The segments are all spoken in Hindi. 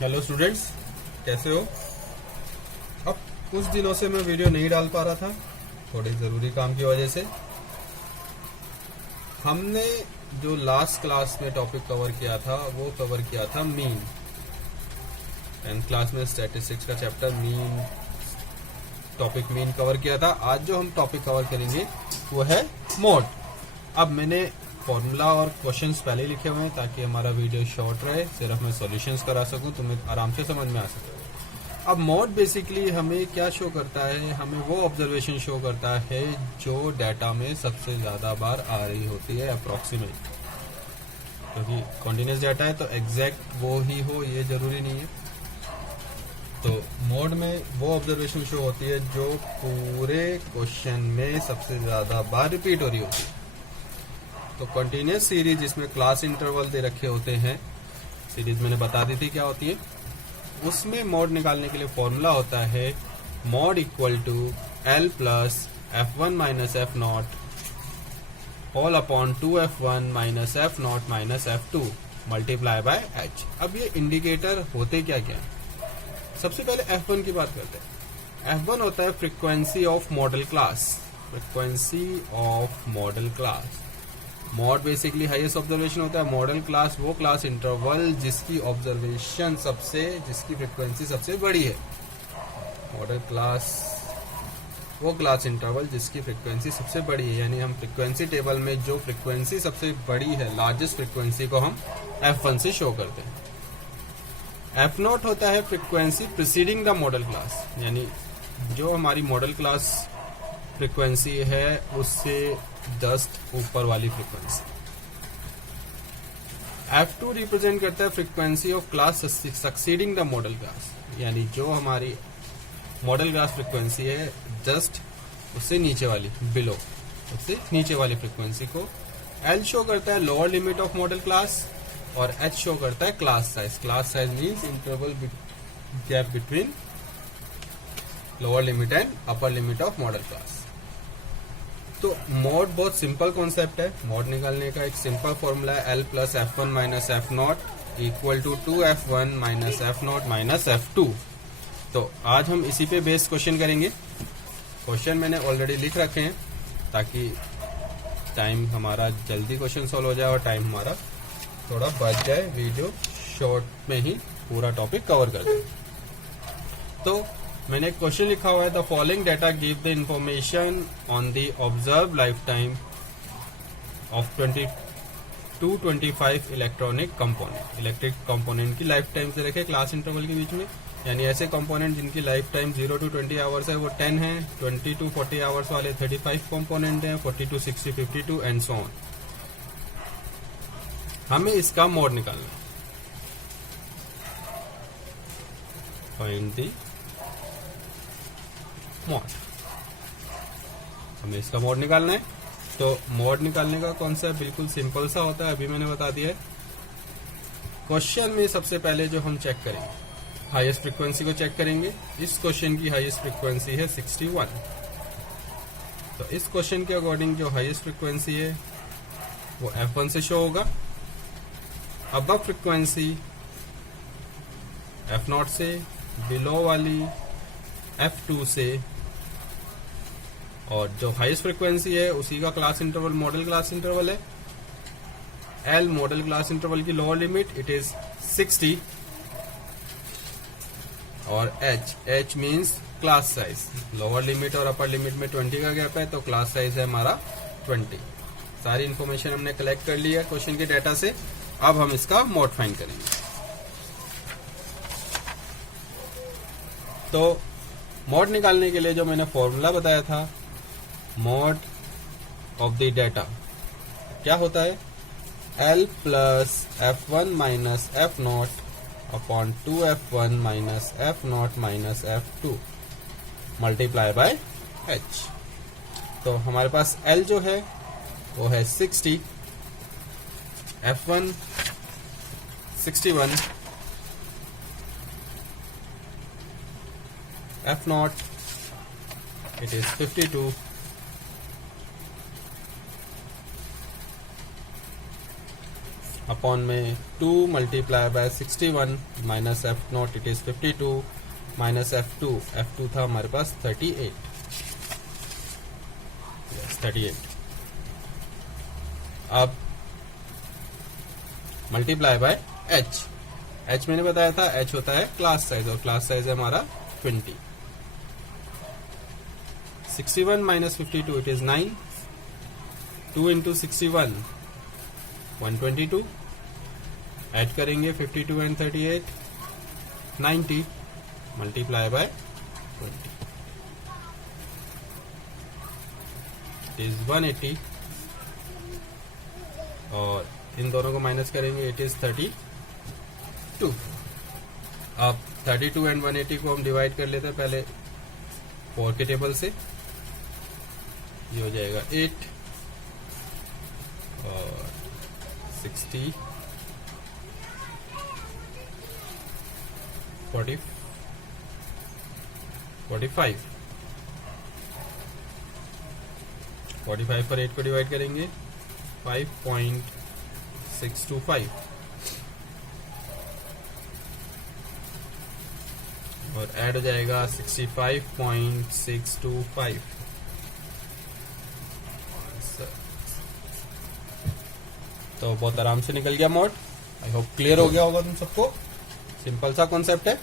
हेलो स्टूडेंट्स, कैसे हो। अब कुछ दिनों से मैं वीडियो नहीं डाल पा रहा था, थोड़ी ज़रूरी काम की वजह से। हमने जो लास्ट क्लास में टॉपिक कवर किया था वो कवर किया था मीन। 10th क्लास में स्टैटिस्टिक्स का chapter mean, topic mean cover किया था। आज जो हम टॉपिक कवर करेंगे वो है मोड। अब मैंने फॉर्मूला और क्वेश्चंस पहले ही लिखे हुए हैं ताकि हमारा वीडियो शॉर्ट रहे, सिर्फ मैं सॉल्यूशंस करा सकूं, तुम्हें आराम से समझ में आ सके। अब मोड बेसिकली हमें क्या शो करता है, हमें वो ऑब्जर्वेशन शो करता है जो डाटा में सबसे ज़्यादा बार आ रही होती है अप्रॉक्सीमेट। क्योंकि कॉन्टिन्यूस डाटा है तो एग्जैक्ट वो ही हो ये ज़रूरी नहीं है। तो मोड में वो ऑब्जर्वेशन शो होती है जो पूरे क्वेश्चन में सबसे ज़्यादा बार रिपीट हो रही होती है। तो कंटिन्यूस सीरीज जिसमें क्लास इंटरवल दे रखे होते हैं, सीरीज मैंने बता दी थी क्या होती है, उसमें मोड निकालने के लिए फॉर्मूला होता है mode equal to L plus F1 minus F0 all upon 2F1 minus F0 minus F2 multiply by H। अब ये इंडिकेटर होते क्या क्या। सबसे पहले F1 की बात करते हैं। F1 होता है frequency of modal class. Frequency of modal class, mod basically highest observation होता है। मॉडल क्लास वो क्लास इंटरवल जिसकी ऑब्जर्वेशन जिसकी फ्रीक्वेंसी सबसे बड़ी है। मॉडल क्लास वो क्लास इंटरवल जिसकी फ्रीक्वेंसी सबसे बड़ी है, यानी हम फ्रीक्वेंसी टेबल में जो फ्रीक्वेंसी सबसे बड़ी है, लार्जेस्ट फ्रीक्वेंसी को हम F1 से शो करते हैं। F0 होता है frequency preceding the model class, यानी जो हमारी मॉडल क्लास फ्रीक्वेंसी है उससे जस्ट ऊपर वाली फ्रीक्वेंसी। F2 रिप्रेजेंट करता है frequency of class succeeding the model class, यानी जो हमारी मॉडल क्लास फ्रीक्वेंसी है जस्ट उससे नीचे वाली, बिलो उससे नीचे वाली फ्रीक्वेंसी को। L शो करता है lower limit of modal class और H शो करता है class size. Class size means interval gap between lower limit and upper limit of modal class. तो मोड बहुत सिंपल कॉन्सेप्ट है। मोड निकालने का एक सिंपल फॉर्मूला है L plus F1 minus F0 equal to 2F1 minus F0 minus F2। तो आज हम इसी पे बेस्ड क्वेश्चन करेंगे। क्वेश्चन मैंने ऑलरेडी लिख रखे हैं ताकि टाइम हमारा जल्दी क्वेश्चन सॉल्व हो जाए और टाइम हमारा थोड़ा बच जाए, वीडियो शॉर्ट में ही पूरा टॉपिक कवर कर दे। तो मैंने एक क्वेश्चन लिखा हुआ है, the following data give the information on the observe life time of 22-25 electronic component. Electric component की लाइफ टाइम से रखे क्लास इंटरवल के बीच में, यानी ऐसे कंपोनेंट जिनकी लाइफ टाइम 0 to 20 आवर्स है वो 10 है, 20 to 40 आवर्स वाले 35 कंपोनेंट हैं, 40 to 60 52 एंड सो ऑन। हमें इसका मोड निकालना है। फाइंड द मोड, हमें इसका मोड निकालना है। तो मोड निकालने का कॉन्सेप्ट बिल्कुल सिंपल सा होता है, अभी मैंने बता दिया है। क्वेश्चन में सबसे पहले जो हम चेक करेंगे, हाईएस्ट फ्रीक्वेंसी को चेक करेंगे। इस क्वेश्चन की हाईएस्ट फ्रीक्वेंसी है 61। तो इस क्वेश्चन के अकॉर्डिंग जो हाईएस्ट फ्रीक्वेंसी है वो F1 से शो होगा। अब फ्रीक्वेंसी F0 से, बिलो वाली F2 से, और जो हाईएस्ट फ्रीक्वेंसी है उसी का class interval model class interval है। L मॉडल क्लास इंटरवल की लोअर लिमिट इट इज 60 और H means class size. Lower limit और अपर लिमिट में 20 का गैप है तो क्लास साइज है हमारा 20। सारी इंफॉर्मेशन हमने कलेक्ट कर ली है क्वेश्चन के डाटा से। अब हम इसका मोड फाइंड करेंगे। तो मोड निकालने के लिए जो मैंने फॉर्मूला बताया था, मोड ऑफ द डाटा क्या होता है, L plus F1 minus F0 upon 2F1 minus F0 minus F2 multiply by H। तो हमारे पास L जो है वो है 60, F1 61, F0 it is 52, upon में 2 multiply by 61 minus F not it is 52 minus F2 था हमारे पास 38 38। अब मल्टीप्लाई बाय h मैंने बताया था h होता है क्लास साइज और क्लास साइज है हमारा 20। 61 minus 52 it is 9। 2 into 61 122। Add करेंगे 52 एंड 38 90 मल्टीप्लाई बाय 20 इज 180 और इन दोनों को माइनस करेंगे इट इज 32। अब 32 एंड 180 को हम डिवाइड कर लेते हैं पहले 4 के टेबल से। ये हो जाएगा 8 और 60 45 45 पर 8 को डिवाइड करेंगे 5.625 और ऐड हो जाएगा 65.625। तो बहुत आराम से निकल गया मॉड। आई होप क्लियर हो गया होगा तुम सबको। सिंपल सा कॉन्सेप्ट है।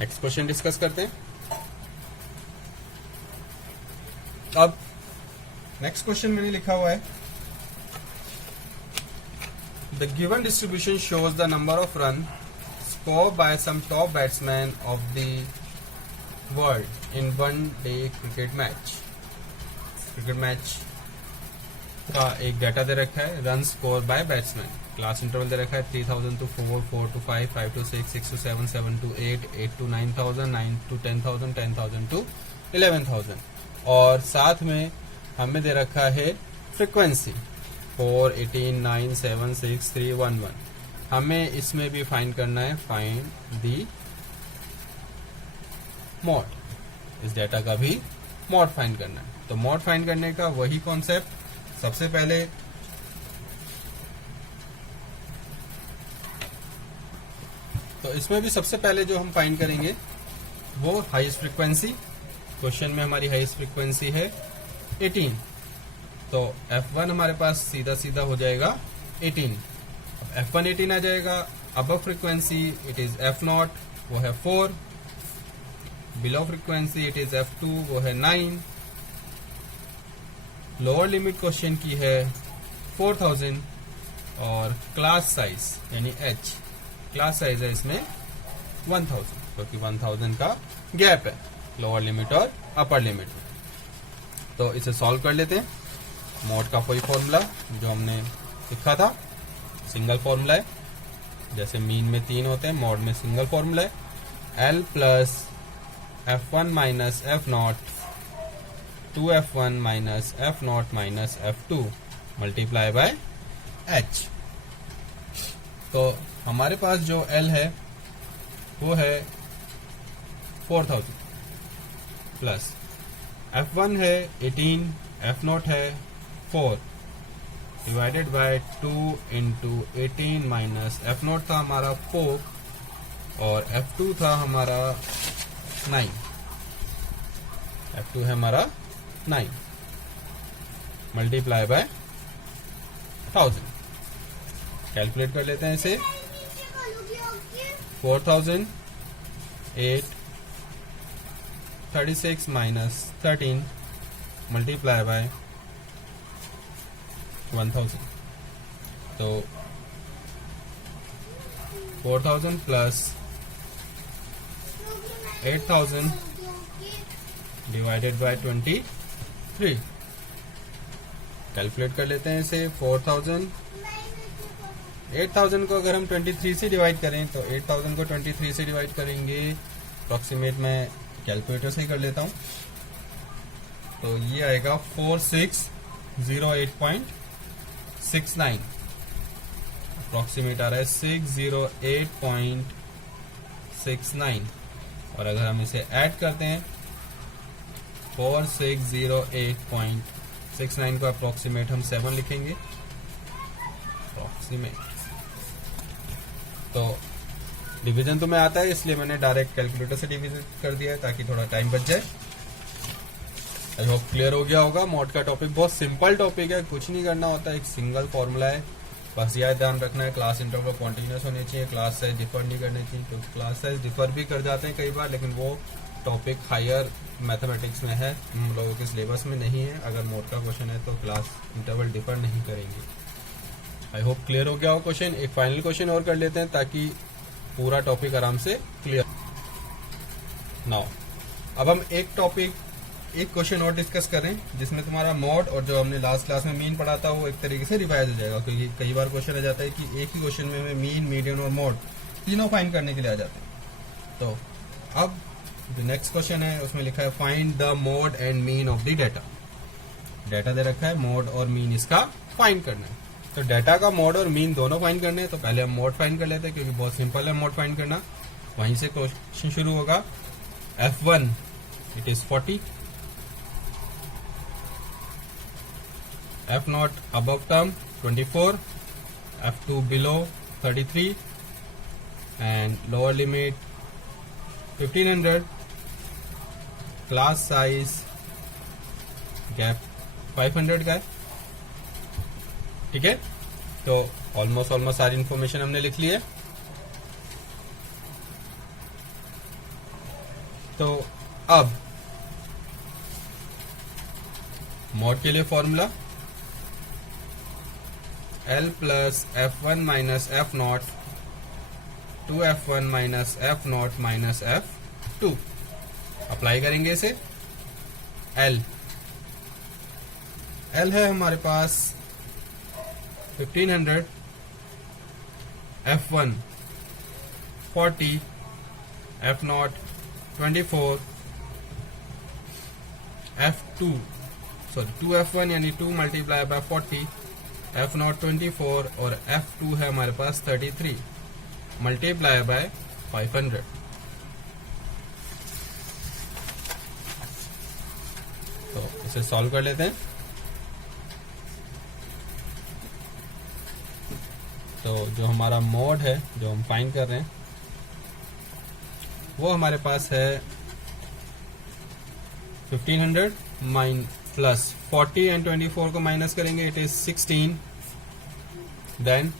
नेक्स्ट क्वेश्चन डिस्कस करते हैं। अब नेक्स्ट क्वेश्चन मैंने लिखा हुआ है the given distribution shows the number of run score by some top batsman of the world in one day cricket match का एक डाटा दे रखा है। Run score by batsman class interval दे रखा है 3000 to 4, 4 to 5, 5 to 6, 6 to 7, 7 to 8, 8 to 9000, 9 to 10,000, 10,000 to 11,000 और साथ में हमें दे रखा है फ्रीक्वेंसी 4, 18, 9, 7, 6, 3, 1, 1। हमें इसमें भी फाइंड करना है फाइंड दी मॉड। इस डाटा का भी मॉड फाइंड करना है। तो मॉड फाइंड करने का वही कॉन्सेप्ट। सबसे पहले तो इसमें भी सबसे पहले जो हम फाइंड करेंगे वो हाईएस्ट फ्रीक्वेंसी। क्वेश्चन में हमारी हाईएस्ट फ्रीक्वेंसी है 18। तो F1 हमारे पास सीधा सीधा हो जाएगा 18। अब F1 18 आ जाएगा। Above frequency it is F0 वो है 4। Below frequency it is F2 वो है 9। लोअर लिमिट क्वेश्चन की है 4000 और क्लास साइज यानी H क्लास साइज है इसमें 1000 क्योंकि 1000 का गैप है लोअर लिमिट और अपर लिमिट में। तो इसे सॉल्व कर लेते हैं। मॉड का कोई फॉर्मूला जो हमने सीखा था सिंगल फॉर्मूला है। जैसे मीन में 3 होते हैं मॉड में सिंगल फॉर्मूला है। L plus F1 minus F0 2F1 minus F0 minus F2 multiply by H। तो हमारे पास जो L है वो है 4000 प्लस F1 है 18 F0 है 4 divided by 2 into 18 minus F0 था हमारा 4 और F2 था हमारा 9। F2 है हमारा 9 मल्टीप्लाई बाय 1000। कैलकुलेट कर लेते हैं इसे। 4000 8 36 माइनस 13 मल्टीप्लाई बाय 1000। तो 4000 प्लस 8000 डिवाइडेड बाय 23। कैलकुलेट कर लेते हैं इसे। 8000 को अगर हम 23 से डिवाइड करें तो 8000 को 23 से डिवाइड करेंगे अप्रोक्सीमेट मैं कैलकुलेटर से ही कर लेता हूं। तो ये आएगा 4608.69 अप्रोक्सीमेट आ रहा है 608.69 और अगर हम इसे ऐड करते हैं 4608.69 को अप्रोक्सीमेट हम 7 लिखेंगे अप्रॉक्सीमेट। तो डिवीजन तो मैं आता है, इसलिए मैंने डायरेक्ट कैलकुलेटर से डिवीजन कर दिया है ताकि थोड़ा टाइम बच जाए। आई होप क्लियर हो गया होगा। मॉड का टॉपिक बहुत सिंपल टॉपिक है, कुछ नहीं करना होता, एक सिंगल फॉर्मूला है, बस यह ध्यान रखना है क्लास इंटरवल कॉन्टिन्यूस होनी चाहिए, क्लास साइज डिफर नहीं करनी चाहिए, क्योंकि क्लास साइज डिफर भी कर जाते हैं कई बार, लेकिन वो टॉपिक हायर मैथमेटिक्स में है, हम लोगों के सिलेबस में नहीं है। अगर मोड का क्वेश्चन है तो क्लास इंटरवल डिफर नहीं करेंगे। आई होप क्लियर हो गया हो क्वेश्चन। एक फाइनल क्वेश्चन और कर लेते हैं ताकि पूरा टॉपिक आराम से क्लियर। नाउ अब हम एक क्वेश्चन और डिस्कस करें जिसमें तुम्हारा मॉड और जो हमने लास्ट क्लास में मीन पढ़ा था वो एक तरीके से रिवाइज हो जाएगा, क्योंकि कई बार क्वेश्चन आ जाता है कि एक ही क्वेश्चन में हमें मीन, मीडियन और मॉड तीनों फाइंड करने के लिए आ जाते हैं। तो अब जो नेक्स्ट क्वेश्चन है उसमें लिखा है find the mode and mean of the data. Data दे रखा है, मॉड और मीन इसका फाइंड करना है। तो डेटा का मॉड और मीन दोनों फाइंड करने हैं, तो पहले हम मॉड फाइंड कर लेते हैं क्योंकि बहुत सिंपल है मॉड फाइंड करना। वहीं से क्वेश्चन शुरू होगा। F1 it is 40, F0 above term 24, F2 below 33 and lower limit 1500, class size gap 500 का है। ठीक है, तो ऑलमोस्ट सारी इंफॉर्मेशन हमने लिख ली है। तो अब मॉड के लिए formula L plus F1 minus F0 2F1 minus F0 minus F2। Apply करेंगे इसे। L है हमारे पास 1500, F1 40, F0 24, F2 2F1 यानी 2 मल्टीप्लाई बाय 40, F0 24 और F2 है हमारे पास 33 मल्टीप्लाई बाय 500। तो इसे सॉल्व कर लेते हैं। तो जो हमारा मॉड है जो हम फाइंड कर रहे हैं वो हमारे पास है 1500 प्लस 40 एंड 24 को माइनस करेंगे, इट इज 16। देन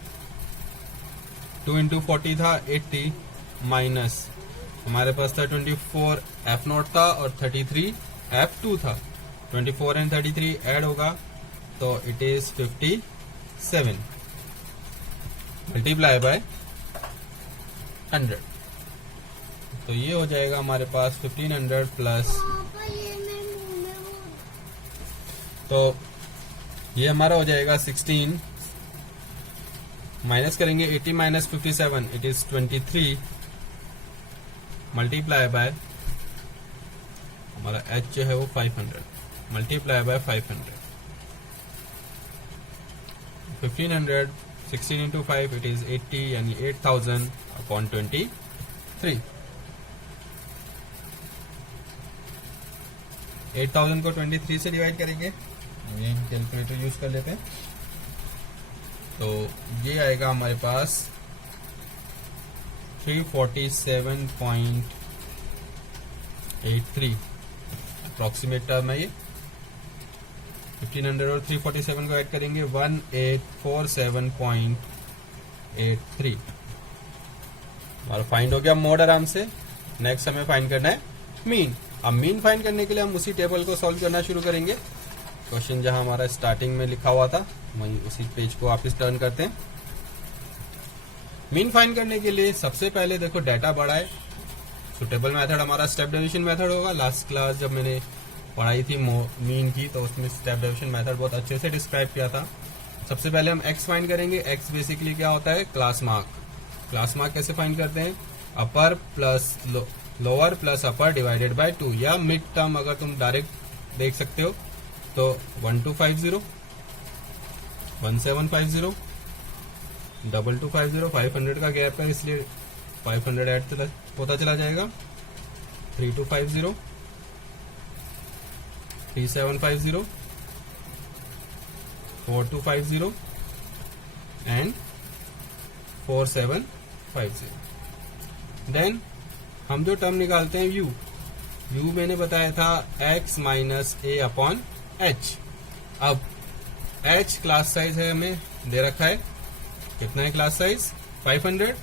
2 इंटू 40 था 80 माइनस हमारे पास था 24 F0 था और 33 F2 था। 24 एंड 33 ऐड होगा तो इट इज 57 मल्टीप्लाई बाय 100। तो ये हो जाएगा हमारे पास 1500 प्लस, तो ये हमारा हो जाएगा 16 माइनस करेंगे 80 minus 57 it is 23 multiply by हमारा h जो है वो 500 multiply by 500। 1500 16 into 5 it is 80 यानी 8000 अपॉन 23। 8000 को 23 से डिवाइड करेंगे, ये कैलकुलेटर यूज कर लेते हैं। तो ये आएगा हमारे पास 347.83 अप्रोक्सीमेट टर्म है ये। 1500 और 347 को ऐड करेंगे 1847.83। हमारा फाइंड हो गया मॉड आराम से। नेक्स्ट हमें फाइंड करना है मीन। अब मीन फाइंड करने के लिए हम उसी टेबल को सॉल्व करना शुरू करेंगे। क्वेश्चन जहां हमारा स्टार्टिंग में लिखा हुआ था वहीं उसी पेज को वापस टर्न करते हैं। मीन फाइंड करने के लिए सबसे पहले देखो डाटा बड़ा है, सुटेबल मेथड हमारा स्टेप डेविएशन मेथड होगा। लास्ट क्लास जब मैंने पढ़ाई थी मीन की तो उसमें स्टेप डेविएशन मेथड बहुत अच्छे से डिस्क्राइब किया था। सबसे पहले हम एक्स फाइंड करेंगे। एक्स बेसिकली क्या होता है, क्लास मार्क। क्लास मार्क कैसे फाइंड करते हैं, अपर plus lower plus upper divided by 2, या मिड टर्म अगर तुम डायरेक्ट देख सकते हो तो 1250 1750 2250 500 का गैप है इसलिए 500 ऐड होता चला जाएगा। 3250 3750 4250 एंड 4750। देन हम जो टर्म निकालते हैं u मैंने बताया था x minus a upon h। अब h क्लास साइज है, हमें दे रखा है, कितना है क्लास साइज 500,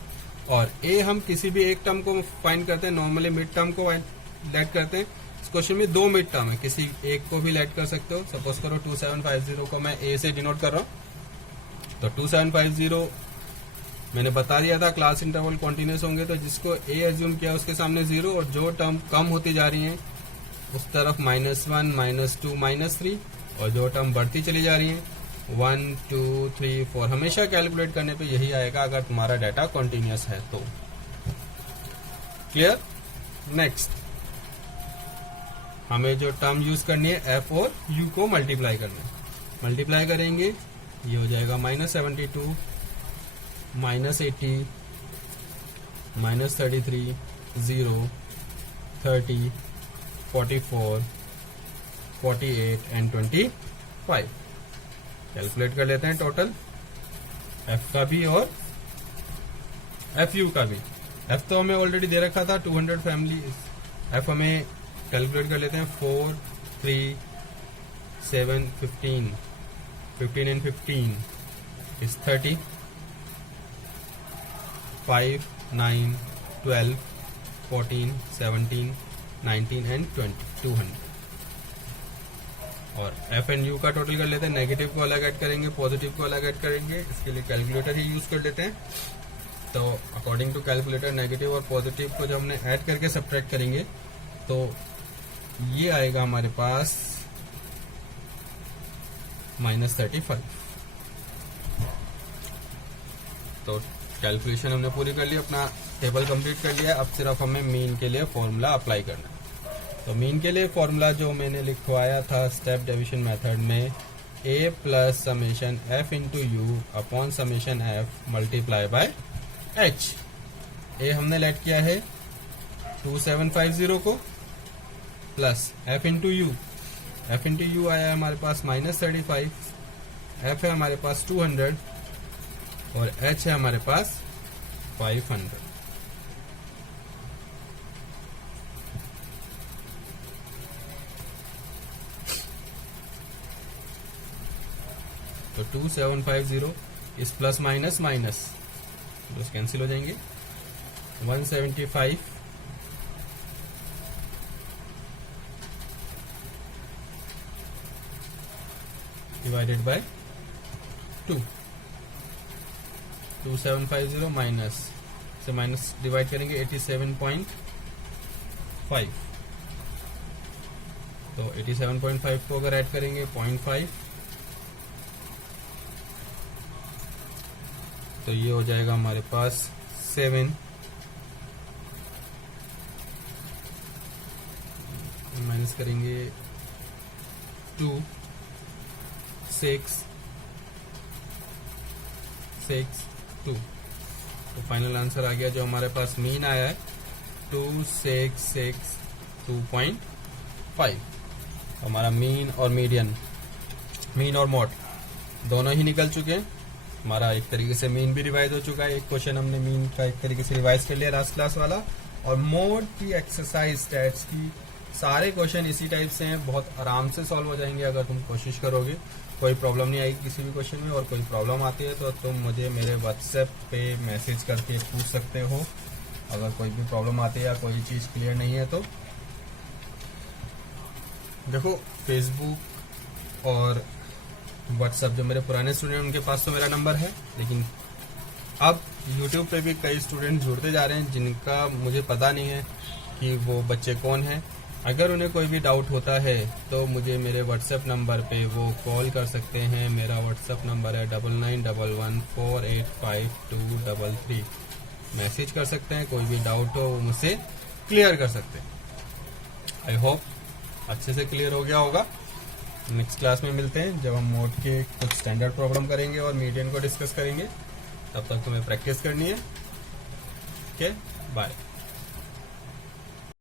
और a हम किसी भी एक टर्म को फाइंड करते हैं, नॉर्मली मिड टर्म को लेट करते हैं। इस क्वेश्चन में 2 मिड टर्म है, किसी एक को भी लेट कर सकते हो। सपोज करो 2750 को मैं a से डिनोट कर रहा हूँ, तो 2750 मैंने बता दिया था क्लास इंटरवल कॉन्टिन्यूस होंगे, तो जिसको a एज्यूम किया उसके सामने 0, और जो टर्म कम होती जा रही है उस तरफ -1, -2, -3, और जो टर्म बढ़ती चली जा रही है 1, 2, 3, 4। हमेशा कैलकुलेट करने पे यही आएगा अगर तुम्हारा डाटा कॉन्टिन्यूस है तो। क्लियर। नेक्स्ट हमें जो टर्म यूज करनी है f और u को मल्टीप्लाई करना है। मल्टीप्लाई करेंगे, ये हो जाएगा -72, -80, -33, 0, 30, 44, 48 एंड 25। कैलकुलेट कर लेते हैं टोटल f का भी और fu का भी। f तो हमें ऑलरेडी दे रखा था 200 फैमिली, f हमें कैलकुलेट कर लेते हैं 4, 3, 7, 15, 15 एंड 15 is 30, 5, 9, 12, 14, 17, 19 एंड 20, 200। और f एंड u का टोटल कर लेते हैं। नेगेटिव को अलग ऐड करेंगे, पॉजिटिव को अलग ऐड करेंगे, इसके लिए कैलकुलेटर ही यूज कर लेते हैं। तो अकॉर्डिंग टू कैलकुलेटर नेगेटिव और पॉजिटिव को जब हमने ऐड करके सब्ट्रैक्ट करेंगे तो ये आएगा हमारे पास -35। तो कैलकुलेशन हमने पूरी कर ली, अपना टेबल कंप्लीट कर लिया। अब सिर्फ हमें मीन के लिए फॉर्मूला अप्लाई करना है। तो मीन के लिए फॉर्मूला जो मैंने लिखवाया था स्टेप डिवीजन मेथड में, a plus summation f into you upon summation f multiply by h। a हमने लेट किया है 2750 को, प्लस f इंटू यू आया है हमारे पास -35, f है हमारे पास 200 और h है हमारे पास 500। तो 2750 इस प्लस माइनस तो कैंसिल हो जाएंगे। 175 डिवाइडेड बाय 2, 2750 माइनस से माइनस डिवाइड करेंगे 87.5। तो 87.5 को अगर ऐड करेंगे 0.5, तो ये हो जाएगा हमारे पास 7, माइनस करेंगे 2, 6, 2। तो फाइनल आंसर आ गया जो हमारे पास मीन आया है 2662.5। हमारा मीन और मीडियन, मीन और मोड दोनों ही निकल चुके हैं। हमारा एक तरीके से मीन भी रिवाइज हो चुका है। एक क्वेश्चन हमने मीन का एक तरीके से रिवाइज कर लिया लास्ट क्लास वाला, और मोड की एक्सरसाइज स्टैट्स की सारे क्वेश्चन इसी टाइप से हैं, बहुत आराम से सॉल्व हो जाएंगे अगर तुम कोशिश करोगे। कोई प्रॉब्लम नहीं आएगी किसी भी क्वेश्चन में, और कोई प्रॉब्लम आती है तो तुम मुझे मेरे व्हाट्सएप पे मैसेज करके पूछ सकते हो। अगर कोई भी प्रॉब्लम आती है या कोई चीज़ क्लियर नहीं है तो देखो, फेसबुक और व्हाट्सएप जो मेरे पुराने स्टूडेंट उनके पास तो मेरा नंबर है, लेकिन अब यूट्यूब पे भी कई स्टूडेंट जुड़ते जा रहे हैं जिनका मुझे पता नहीं है कि वो बच्चे कौन हैं। अगर उन्हें कोई भी डाउट होता है तो मुझे मेरे व्हाट्सएप नंबर पे वो कॉल कर सकते हैं। मेरा व्हाट्सएप नंबर है 9911485233। मैसेज कर सकते हैं, कोई भी डाउट हो वो मुझसे क्लियर कर सकते हैं। आई होप अच्छे से क्लियर हो गया होगा। नेक्स्ट क्लास में मिलते हैं जब हम मोड के कुछ स्टैंडर्ड प्रॉब्लम करेंगे और मीडियन को डिस्कस करेंगे। तब तक तुम्हें प्रैक्टिस करनी है। Okay, bye.